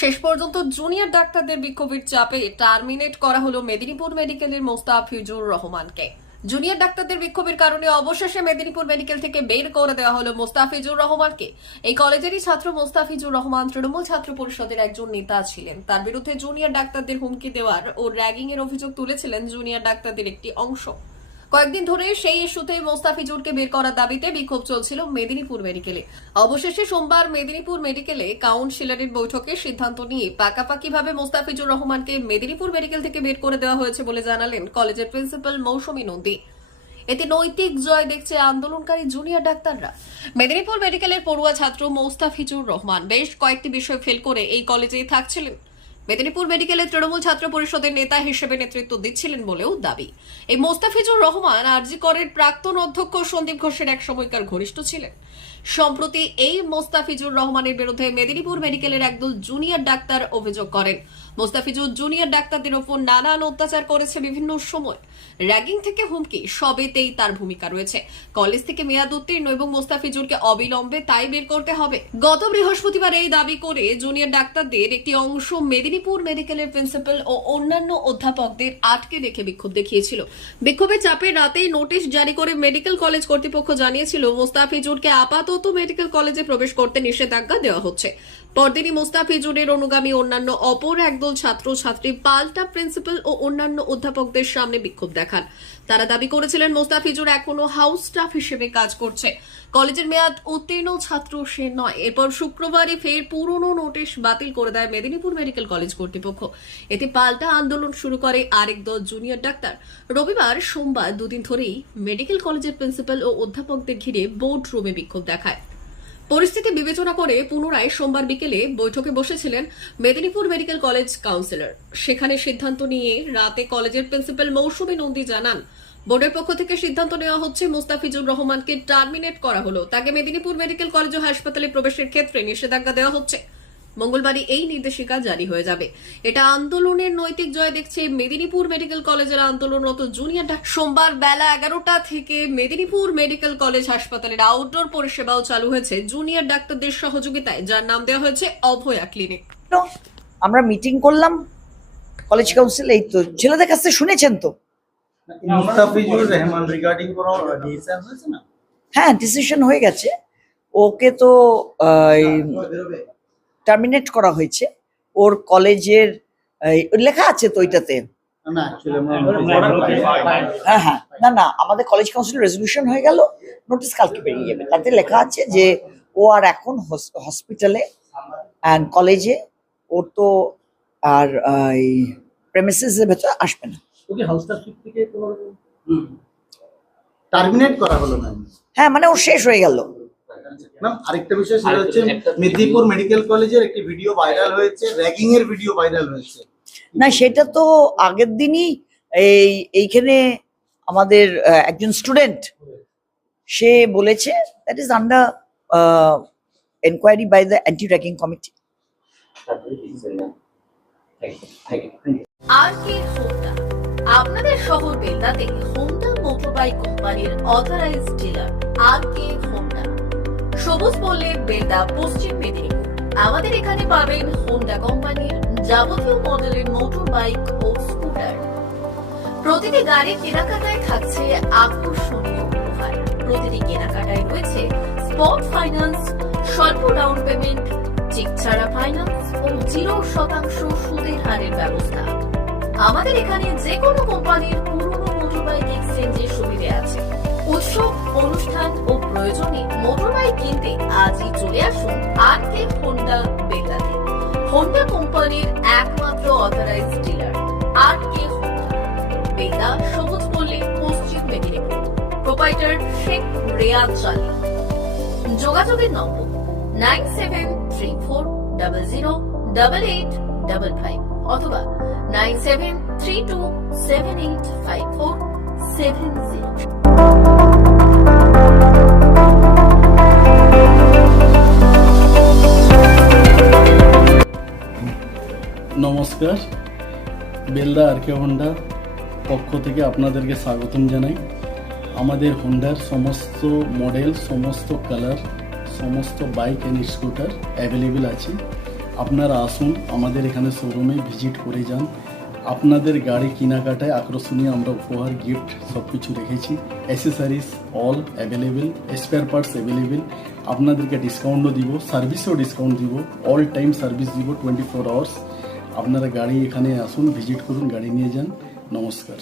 শেষ পর্যন্ত জুনিয়র ডাক্তারদের বিক্ষোভের চাপে টার্মিনেট করা হলো মেদিনীপুর মেডিকেলের মোস্তাফিজুর রহমানকে। জুনিয়র ডাক্তারদের বিক্ষোভের কারণে অবশেষে মেদিনীপুর মেডিকেল থেকে বের করে দেওয়া হলো মোস্তাফিজুর রহমানকে। এই কলেজেরই ছাত্র মোস্তাফিজুর রহমান তৃণমূল ছাত্র পরিষদের একজন নেতা ছিলেন। তার বিরুদ্ধে জুনিয়র ডাক্তারদের হুমকি দেওয়ার ও র্যাগিং এর অভিযোগ তুলেছিলেন জুনিয়র ডাক্তারদের একটি অংশ। কয়েকদিন ধরে সেই ইস্যুতে মোস্তাফিজুরকে বের করার দাবিতে বিক্ষোভ চলছিল মেদিনীপুর মেডিকেলে। অবশেষে সোমবার মেদিনীপুর মেডিকেলে কাউন্সিলরের বৈঠকে সিদ্ধান্ত নিয়ে পাকাপাকিভাবে মোস্তাফিজুর রহমানকে মেদিনীপুর মেডিকেল থেকে বের করে দেওয়া হয়েছে বলে জানালেন কলেজের প্রিন্সিপাল মৌসুমী নন্দী। এতে নৈতিক জয় দেখছে আন্দোলনকারী জুনিয়র ডাক্তাররা। মেদিনীপুর মেডিকেলের পড়ুয়া ছাত্র মোস্তাফিজুর রহমান বেশ কয়েকটি বিষয় ফেল করে এই কলেজেই থাকছিলেন। মেদিনীপুর মেডিকেলে তৃণমূল ছাত্র পরিষদের নেতা হিসেবে নেতৃত্ব দিচ্ছিলেন বলেও দাবি। এই মোস্তাফিজুর রহমান আরজি করের প্রাক্তন অধ্যক্ষ সন্দীপ ঘোষের এক সময়কার ঘনিষ্ঠ ছিলেন। সম্প্রতি এই মোস্তাফিজুর রহমানের বিরুদ্ধে মেদিনীপুর মেডিকেলের একদল জুনিয়র ডাক্তার অভিযোগ করেন। মোস্তাফিজুর জুনিয়র ডাক্তারদের ওপর নানান অত্যাচার করেছে বিভিন্ন সময়। র্যাগিং থেকে হুমকি সবেতেই তার ভূমিকা রয়েছে। কলেজ থেকে মেয়াদ উত্তীর্ণ এবং মোস্তাফিজুরকে অবিলম্বে তাই বের করতে হবে। গত বৃহস্পতিবার এই দাবি করে জুনিয়র ডাক্তারদের একটি অংশ মেদিনীপুর মেডিকেলের প্রিন্সিপাল ও অন্যান্য অধ্যাপকদের আটকে রেখে বিক্ষোভ দেখিয়েছিল। বিক্ষোভের চাপে রাতেই নোটিশ জারি করে মেডিকেল কলেজ কর্তৃপক্ষ জানিয়েছিল, মোস্তাফিজুরকে আপাতত মেডিকেল কলেজে প্রবেশ করতে নিষেধাজ্ঞা দেওয়া হচ্ছে। পরদিনই মোস্তাফিজুরের অনুগামী অন্যান্য অপর একদল ছাত্র ছাত্রী পাল্টা প্রিন্সিপাল ও অন্যান্য অধ্যাপকদের সামনে বিক্ষোভ দেখান। তারা দাবি করেছিলেন মোস্তাফিজুর এখনও হাউস স্টাফ হিসেবে কাজ করছে। কলেজের মেয়াদ উত্তীর্ণ ছাত্র সে নয়। এরপর শুক্রবারই ফের পুরনো নোটিশ বাতিল করে দেয় মেদিনীপুর মেডিকেল কলেজ কর্তৃপক্ষ। এতে পাল্টা আন্দোলন শুরু করে আরেক দল জুনিয়র ডাক্তার। রবিবার সোমবার দুদিন ধরেই মেডিকেল কলেজের প্রিন্সিপাল ও অধ্যাপকদের ঘিরে বোর্ড রুমে বিক্ষোভ দেখায়। পরিস্থিতি বিবেচনা করে পুনরায় সোমবার বিকেলে বৈঠকে বসেছিলেন মেদিনীপুর মেডিকেল কলেজ কাউন্সিলর। সেখানে সিদ্ধান্ত নিয়ে রাতে কলেজের প্রিন্সিপাল মৌসুমী নন্দী জানান বোর্ডের পক্ষ থেকে সিদ্ধান্ত নেওয়া হচ্ছে, মুস্তাফিজুর রহমানকে টার্মিনেট করা হলো। তাকে মেদিনীপুর মেডিকেল কলেজ ও হাসপাতালে প্রবেশের ক্ষেত্রে নিষেধাজ্ঞা দেওয়া হচ্ছে। মঙ্গলবারই এই নির্দেশিকা জারি হয়ে যাবে। এটা আন্দোলনের নৈতিক জয় দেখছে মেদিনীপুর মেডিকেল কলেজের আন্দোলনরত জুনিয়র ডাক্তার সোমবার বেলা এগারোটা থেকে মেদিনীপুর মেডিকেল কলেজ হাসপাতালের আউটডোর পরিষেবাও চালু হয়েছে। জুনিয়র ডাক্তারদের সহযোগিতায়, যার নাম দেওয়া হয়েছে অভয়া ক্লিনিক আমরা মিটিং করলাম। কলেজ কাউন্সিল এই তো, ছেলেদের কাছ শুনেছেন তো? মুস্তাফিজুর রহমান রিগার্ডিং কোনো ডিসিশন হয়েছে না? হ্যাঁ ডিসিশন হয়ে গেছে। ওকে তো টার্মিনেট করা হয়েছে। ওর কলেজের লেখা আছে তো ওইটাতে। না হ্যাঁ হ্যাঁ না না আমাদের কলেজ কাউন্সিল রেজলিউশন হয়ে গেল। নোটিশ কালকে বেরিয়ে যাবে। তাতে লেখা আছে যে ও আর এখন হসপিটালে অ্যান্ড কলেজে ওর তো আর এই প্রেমিসেসের ভেতরে আসবে না। ওকে হাউসটারশিপ থেকে কোনো টার্মিনেট করা হলো না। হ্যাঁ মানে ওর শেষ হয়ে গেল। ম্যাম আরেকটা বিষয় সেটা হচ্ছে মেদিনীপুর মেডিকেল কলেজের একটি ভিডিও ভাইরাল হয়েছে র্যাগিং এর ভিডিও ভাইরাল হয়েছে। না সেটা তো আগের দিনই এই এইখানে আমাদের একজন স্টুডেন্ট সে বলেছে that is under enquiry by the anti ragging committee R K আপনাদের শহর বেলদাতে হোন্ডা মোটরবাইক কোম্পানির authorise dealer R K Honda. সবুজ বললে বেলদা পশ্চিম মেদিনীপুর। আমাদের এখানে পাবেন হোন্ডা কোম্পানির যাবতীয় মডেলের মোটর বাইক ও স্কুটার প্রতিটি গাড়ি কেনাকাটায় থাকছে আকর্ষণীয় উপহার। প্রতিটি কেনাকাটায় রয়েছে স্পট ফাইন্যান্স স্বল্প ডাউন পেমেন্ট চেক ছাড়া ফাইন্যান্স ও জিরো শতাংশ সুদের হারের ব্যবস্থা। আমাদের এখানে যে কোনো কোম্পানির পুরনো মোটরবাইক এক্সচেঞ্জের সুবিধে আছে। উৎসব, অনুষ্ঠান ও প্রয়োজনে মোটরবাইক কিনতে আজই চলে আসুন আর কে হোন্ডা বেলাতে হোন্ডা কোম্পানির একমাত্র authorise dealer R K Honda Belda Sabuj Palli Paschim Medinipur. Proprietor Sheikh Reyad চালি যোগাযোগের number nine seven three four double zero double eight double five. অথবা nine seven three two seven eight five four seven zero. নমস্কার। Belda আরকে Honda পক্ষ থেকে আপনাদেরকে স্বাগতম জানাই। আমাদের হন্ডার সমস্ত মডেল, সমস্ত কালার, সমস্ত বাইক অ্যান্ড স্কুটার অ্যাভেলেবেল আছে। আপনারা আসুন, আমাদের এখানে শোরুমে ভিজিট করে যান। আপনাদের গাড়ি কেনাকাটায় আকর্ষণীয় আমরা উপহার গিফট সব কিছু রেখেছি। Accessories all available spare parts available আপনাদেরকে ডিসকাউন্টও দিব সার্ভিসেও ডিসকাউন্ট দিব অল টাইম সার্ভিস দিব টোয়েন্টি ফোর আওয়ার্স আপনারা গাড়ি এখানে আসুন ভিজিট করুন, গাড়ি নিয়ে যান। নমস্কার।